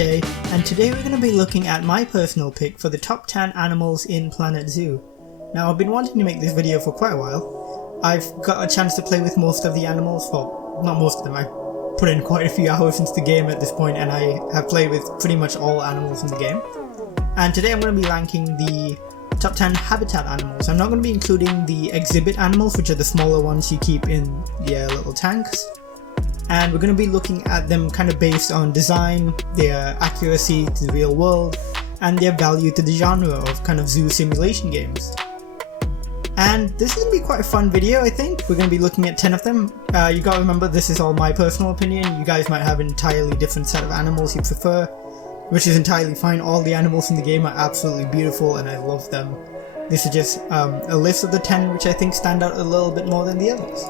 Jay, and today we're going to be looking at my personal pick for the top 10 animals in Planet Zoo. Now I've been wanting to make this video for quite a while. I've got a chance to play with most of the animals, well, not most of them, I put in quite a few hours into the game at this point, and I have played with pretty much all animals in the game. And today I'm going to be ranking the top 10 habitat animals. I'm not going to be including the exhibit animals, which are the smaller ones you keep in the little tanks. And we're going to be looking at them kind of based on design, their accuracy to the real world, and their value to the genre of kind of zoo simulation games. And this is going to be quite a fun video, I think. We're going to be looking at 10 of them. You gotta remember, this is all my personal opinion. You guys might have an entirely different set of animals you prefer, which is entirely fine. All the animals in the game are absolutely beautiful and I love them. This is just a list of the 10 which I think stand out a little bit more than the others.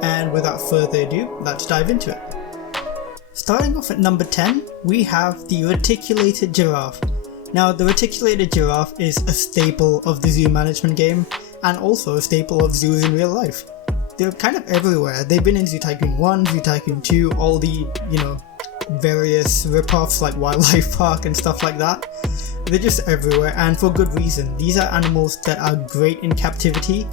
And without further ado, let's dive into it. Starting off at number 10, we have the reticulated giraffe. Now, the reticulated giraffe is a staple of the zoo management game, and also a staple of zoos in real life. They're kind of everywhere. They've been in Zoo Tycoon 1, Zoo Tycoon 2, all the, various rip-offs like Wildlife Park and stuff like that. They're just everywhere, and for good reason. These are animals that are great in captivity,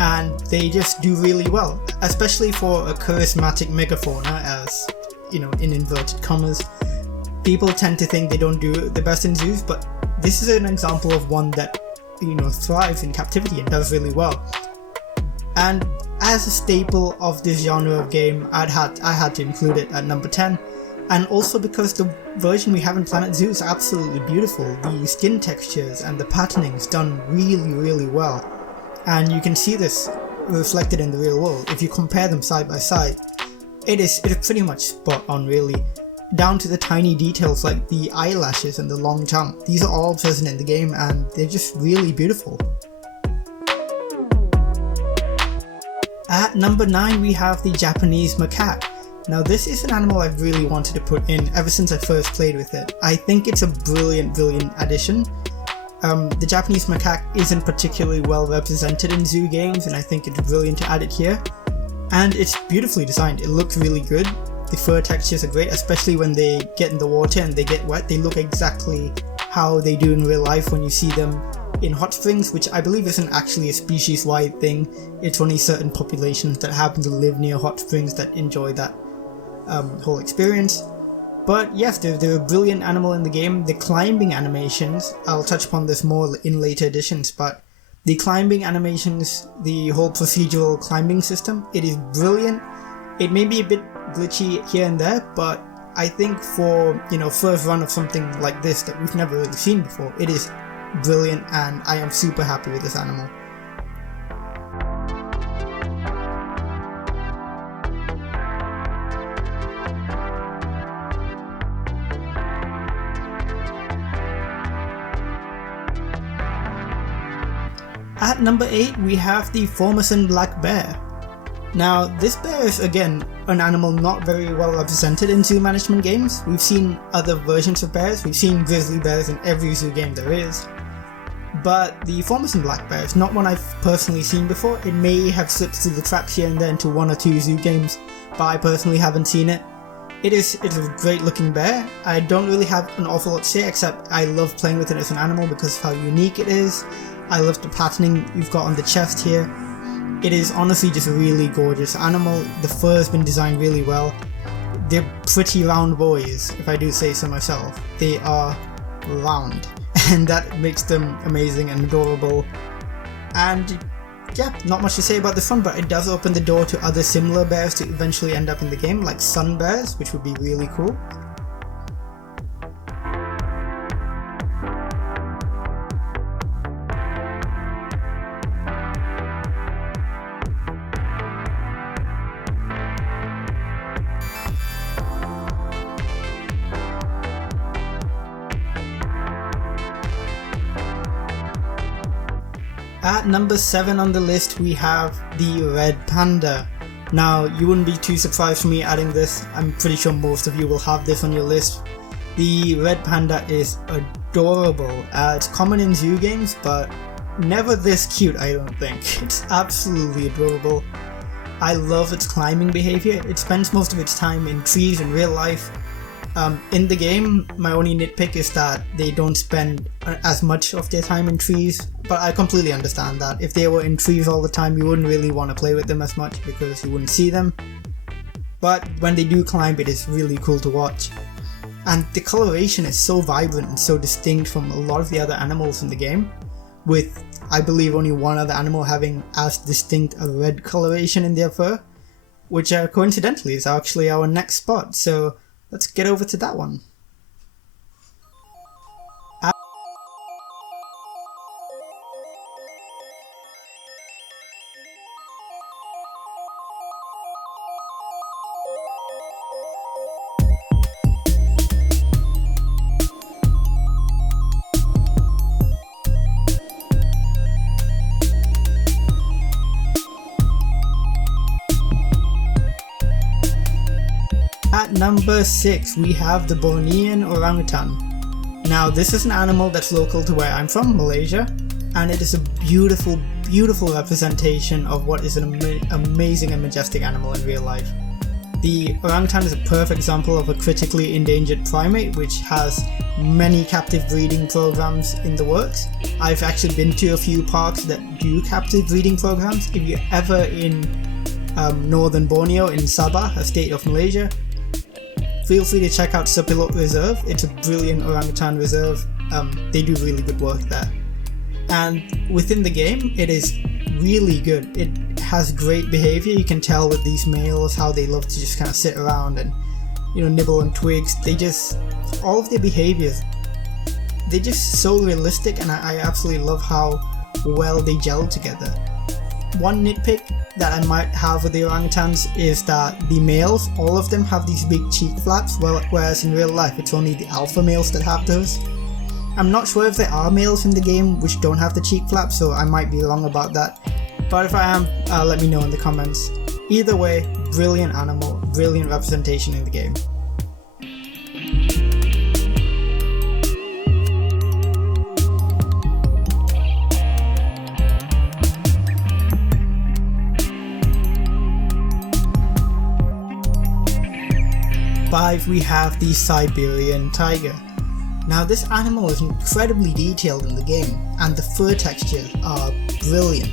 and they just do really well, especially for a charismatic megafauna, as in inverted commas. People tend to think they don't do the best in zoos, but this is an example of one that thrives in captivity and does really well. And as a staple of this genre of game, I had to include it at number 10. And also because the version we have in Planet Zoo is absolutely beautiful. The skin textures and the patterning is done really, really well. And you can see this reflected in the real world. If you compare them side by side, it is pretty much spot on, really. Down to the tiny details like the eyelashes and the long tongue. These are all present in the game and they're just really beautiful. At number 9 we have the Japanese macaque. Now this is an animal I've really wanted to put in ever since I first played with it. I think it's a brilliant addition. The Japanese macaque isn't particularly well represented in zoo games, and I think it's brilliant to add it here. And it's beautifully designed, it looks really good. The fur textures are great, especially when they get in the water and they get wet. They look exactly how they do in real life when you see them in hot springs, which I believe isn't actually a species-wide thing. It's only certain populations that happen to live near hot springs that enjoy that whole experience. But yes, they're a brilliant animal in the game. The climbing animations, I'll touch upon this more in later editions, but the climbing animations, the whole procedural climbing system, it is brilliant. It may be a bit glitchy here and there, but I think for first run of something like this that we've never really seen before, it is brilliant and I am super happy with this animal. At number 8 we have the Formosan black bear. Now this bear is again an animal not very well represented in zoo management games. We've seen other versions of bears, we've seen grizzly bears in every zoo game there is. But the Formosan black bear is not one I've personally seen before. It may have slipped through the cracks here and there into 1 or 2 zoo games, but I personally haven't seen it. It's a great looking bear. I don't really have an awful lot to say except I love playing with it as an animal because of how unique it is. I love the patterning you've got on the chest here. It is honestly just a really gorgeous animal. The fur has been designed really well. They're pretty round boys, if I do say so myself. They are round, and that makes them amazing and adorable. And yeah, not much to say about this one, but it does open the door to other similar bears to eventually end up in the game, like sun bears, which would be really cool. At number 7 on the list we have the red panda. Now you wouldn't be too surprised for me adding this, I'm pretty sure most of you will have this on your list. The red panda is adorable. It's common in zoo games, but never this cute, I don't think. It's absolutely adorable. I love its climbing behavior. It spends most of its time in trees in real life, In the game, my only nitpick is that they don't spend as much of their time in trees, but I completely understand that. If they were in trees all the time, you wouldn't really want to play with them as much because you wouldn't see them. But when they do climb, it is really cool to watch. And the coloration is so vibrant and so distinct from a lot of the other animals in the game, with, I believe, only one other animal having as distinct a red coloration in their fur, which coincidentally is actually our next spot, so let's get over to that one. At number 6, we have the Bornean orangutan. Now, this is an animal that's local to where I'm from, Malaysia, and it is a beautiful, beautiful representation of what is an amazing and majestic animal in real life. The orangutan is a perfect example of a critically endangered primate which has many captive breeding programs in the works. I've actually been to a few parks that do captive breeding programs. If you're ever in northern Borneo in Sabah, a state of Malaysia, feel free to check out Sepilok Reserve. It's a brilliant orangutan reserve. They do really good work there. And within the game, it is really good. It has great behavior. You can tell with these males how they love to just kind of sit around and, nibble on twigs. All of their behaviors, they're just so realistic, and I absolutely love how well they gel together. One nitpick that I might have with the orangutans is that the males, all of them have these big cheek flaps, whereas in real life it's only the alpha males that have those. I'm not sure if there are males in the game which don't have the cheek flaps, so I might be wrong about that. But if I am, let me know in the comments. Either way, brilliant animal, brilliant representation in the game. We have the Siberian tiger. Now, this animal is incredibly detailed in the game, and the fur textures are brilliant.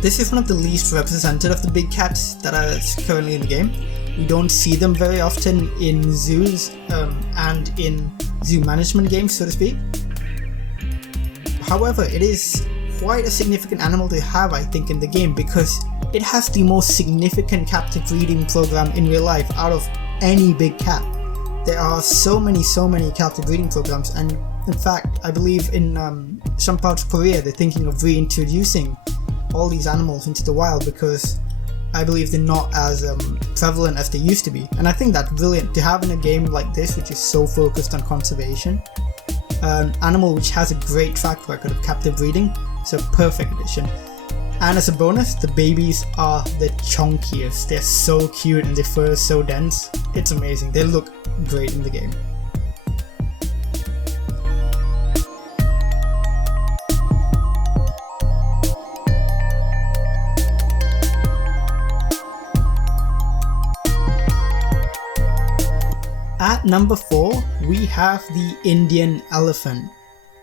This is one of the least represented of the big cats that are currently in the game. We don't see them very often in zoos and in zoo management games, so to speak. However, it is quite a significant animal to have, I think, in the game, because it has the most significant captive breeding program in real life out of any big cat. There are so many captive breeding programs, and in fact, I believe in some parts of Korea they're thinking of reintroducing all these animals into the wild because I believe they're not as prevalent as they used to be. And I think that's brilliant to have in a game like this, which is so focused on conservation. An animal which has a great track record of captive breeding, so perfect addition. And as a bonus, the babies are the chunkiest. They're so cute and their fur is so dense. It's amazing. They look great in the game. At number 4, we have the Indian elephant.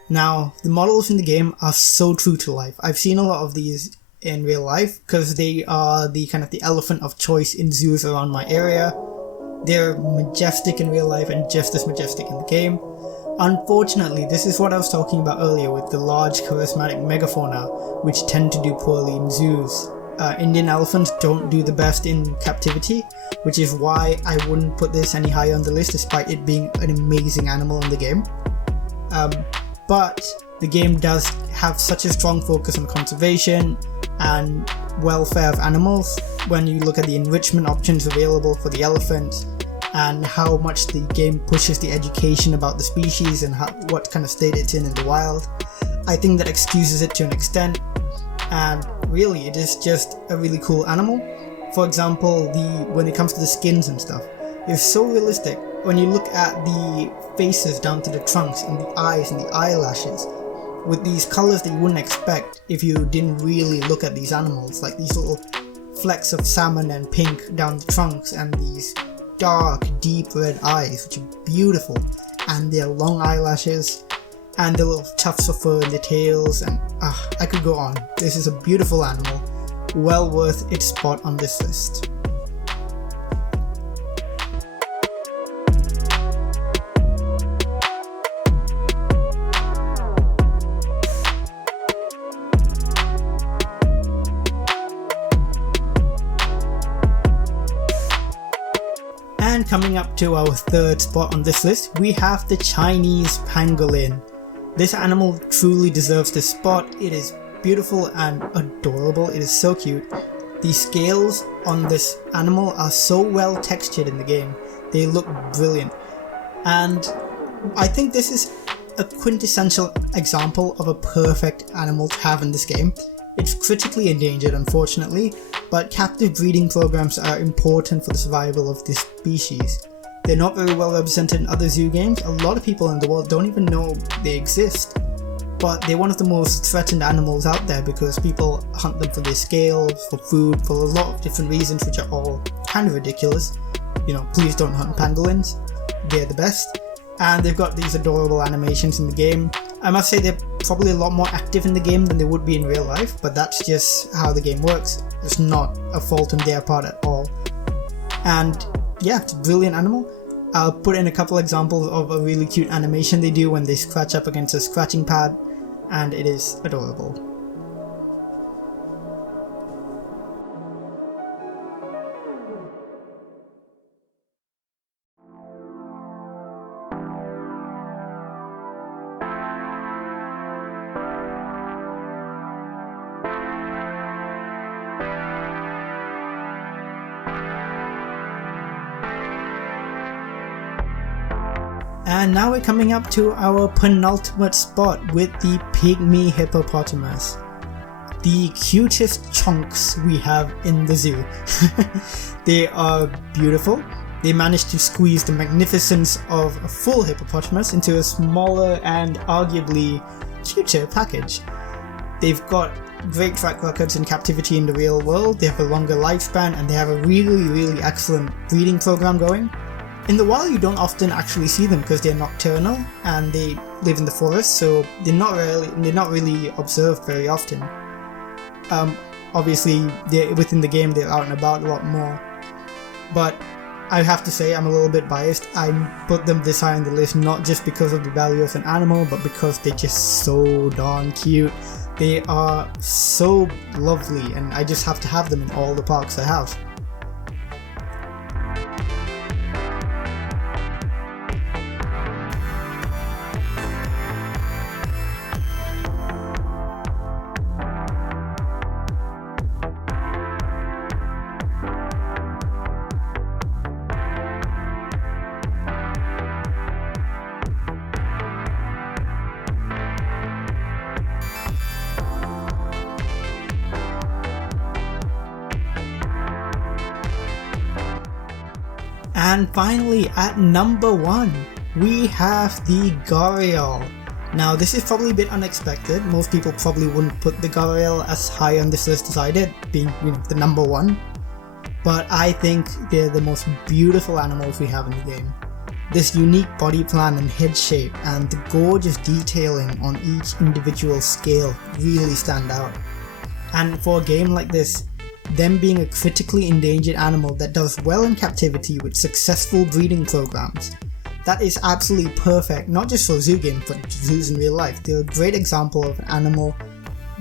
Now, the models in the game are so true to life. I've seen a lot of these in real life because they are the elephant of choice in zoos around my area. They're majestic in real life and just as majestic in the game. Unfortunately, this is what I was talking about earlier with the large charismatic megafauna which tend to do poorly in zoos. Indian elephants don't do the best in captivity, which is why I wouldn't put this any higher on the list despite it being an amazing animal in the game. But the game does have such a strong focus on conservation and welfare of animals when you look at the enrichment options available for the elephant and how much the game pushes the education about the species and what kind of state it's in the wild. I think that excuses it to an extent, and really it is just a really cool animal. For example, when it comes to the skins and stuff, it's so realistic. When you look at the faces down to the trunks and the eyes and the eyelashes, with these colors that you wouldn't expect if you didn't really look at these animals, like these little flecks of salmon and pink down the trunks and these dark, deep red eyes, which are beautiful, and their long eyelashes, and the little tufts of fur in the tails, and I could go on. This is a beautiful animal, well worth its spot on this list. And coming up to our third spot on this list, we have the Chinese pangolin. This animal truly deserves this spot. It is beautiful and adorable. It is so cute. The scales on this animal are so well textured in the game. They look brilliant. And I think this is a quintessential example of a perfect animal to have in this game. It's critically endangered, unfortunately, but captive breeding programs are important for the survival of this species. They're not very well represented in other zoo games. A lot of people in the world don't even know they exist, but they're one of the most threatened animals out there because people hunt them for their scales, for food, for a lot of different reasons, which are all kind of ridiculous. You know, please don't hunt pangolins. They're the best. And they've got these adorable animations in the game. I must say they're probably a lot more active in the game than they would be in real life, but that's just how the game works. It's not a fault on their part at all. And yeah, it's a brilliant animal. I'll put in a couple examples of a really cute animation they do when they scratch up against a scratching pad, and it is adorable. And now we're coming up to our penultimate spot with the Pygmy hippopotamus. The cutest chunks we have in the zoo. They are beautiful. They managed to squeeze the magnificence of a full hippopotamus into a smaller and arguably cuter package. They've got great track records in captivity in the real world, they have a longer lifespan, and they have a really excellent breeding program going. In the wild you don't often actually see them because they're nocturnal and they live in the forest, so they're not really observed very often. Obviously within the game they're out and about a lot more, but I have to say I'm a little bit biased. I put them this high on the list not just because of the value as an animal, but because they're just so darn cute. They are so lovely and I just have to have them in all the parks I have. And finally, at number 1, we have the Gharial. Now this is probably a bit unexpected. Most people probably wouldn't put the Gharial as high on this list as I did, being the number 1. But I think they're the most beautiful animals we have in the game. This unique body plan and head shape and the gorgeous detailing on each individual scale really stand out. And for a game like this, them being a critically endangered animal that does well in captivity with successful breeding programs, that is absolutely perfect, not just for zoo games but zoos in real life. They're a great example of an animal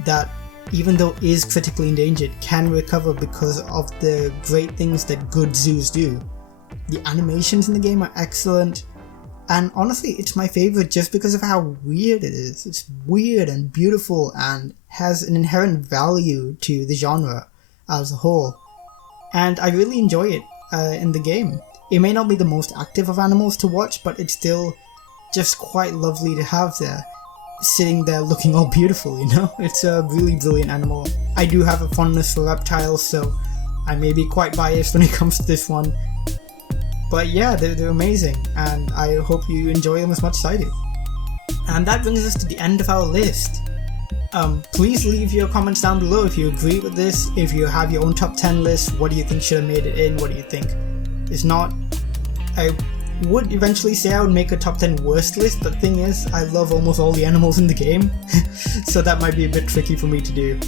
that, even though is critically endangered, can recover because of the great things that good zoos do. The animations in the game are excellent, and honestly it's my favourite just because of how weird it is. It's weird and beautiful and has an inherent value to the genre as a whole, and I really enjoy it in the game. It may not be the most active of animals to watch, but it's still just quite lovely to have there, sitting there looking all beautiful, you know? It's a really brilliant animal. I do have a fondness for reptiles, so I may be quite biased when it comes to this one, but yeah, they're amazing, and I hope you enjoy them as much as I do. And that brings us to the end of our list. Please leave your comments down below if you agree with this, if you have your own top 10 list, what do you think should have made it in, what do you think is not. I would eventually say I would make a top 10 worst list, but the thing is, I love almost all the animals in the game, so that might be a bit tricky for me to do.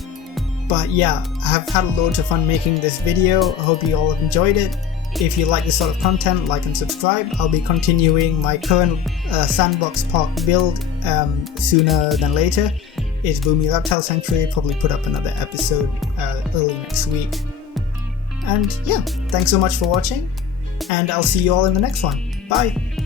But yeah, I've had loads of fun making this video. I hope you all have enjoyed it. If you like this sort of content, like and subscribe. I'll be continuing my current sandbox park build sooner than later. It's Boomy Reptile Sanctuary, probably put up another episode early next week. And yeah, thanks so much for watching, and I'll see you all in the next one. Bye!